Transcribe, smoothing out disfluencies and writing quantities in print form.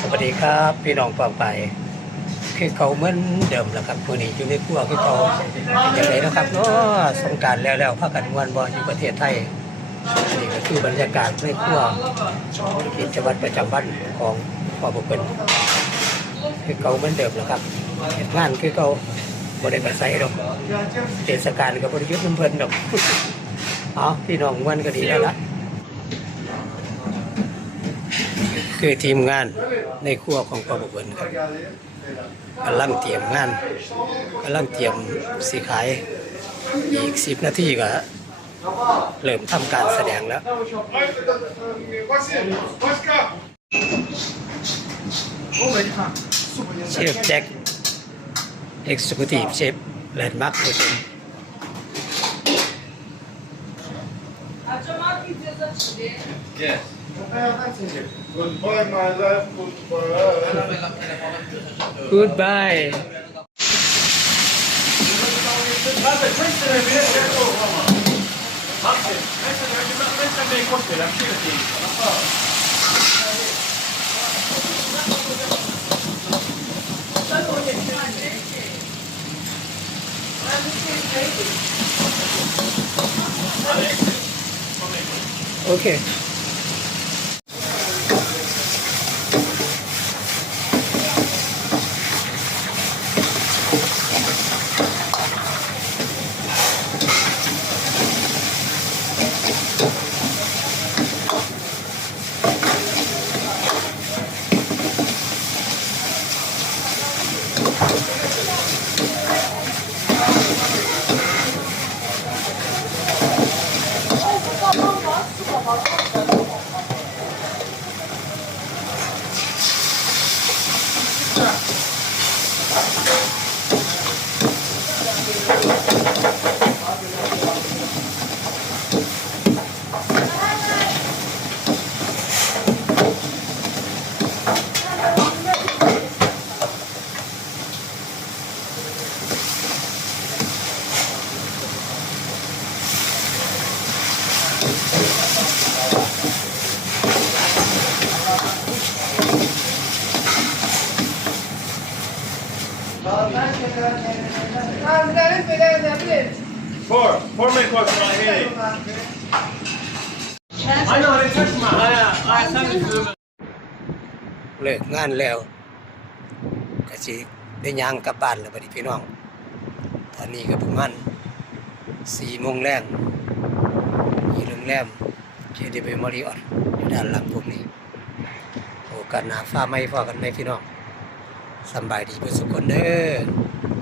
สวัสดีครับพี่น้องปองไปคือเขาเหมือนเดิมแล้วครับมื้อนี้อยู่ในครัวคือเขาจังได๋นะครับเนาะสงกรานต์แล้วพากันม่วนบ่อยู่ประเทศไทยอันนี้ก็คือบรรยากาศในครัวกิจวัตรประจำวันของพ่อบ่เพิ่นคือเขาเหมือนเดิมแล้วครับเฮ็ดงานคือเขาบ่ได้ไปไสดอกเทศกาลก็บ่ได้หยุดนำเพิ่นดอกพี่น้องม่วนก็ดีแล้วล่ะคือทีมงานในครัวของพ่อบ่เพิ่นครับกำลังเตรียมงานกำลังเตรียมสิขายอีก10นาทีก็เริ่มทำการแสดงแล้วเชฟแจ็ค Executive Chef Landmark Hotel Yes. Goodbye, my love. Goodbye. Okay. Four main course right here. I know they touch my. I sent it to them. เลิกงานแล้วก็สิได้ย่างกลับบ้านแล้วบัดนี้พี่น้องตอนนี้ก็ประมาณ 4:00 นอยู่โรงแรม KDB Marriott อยู่ด้านหลังพวกนี้โอกาสหน้าฟ้าใหม่พอกันไหมพี่น้องสำบายดีเบิดทุกคนเด้อ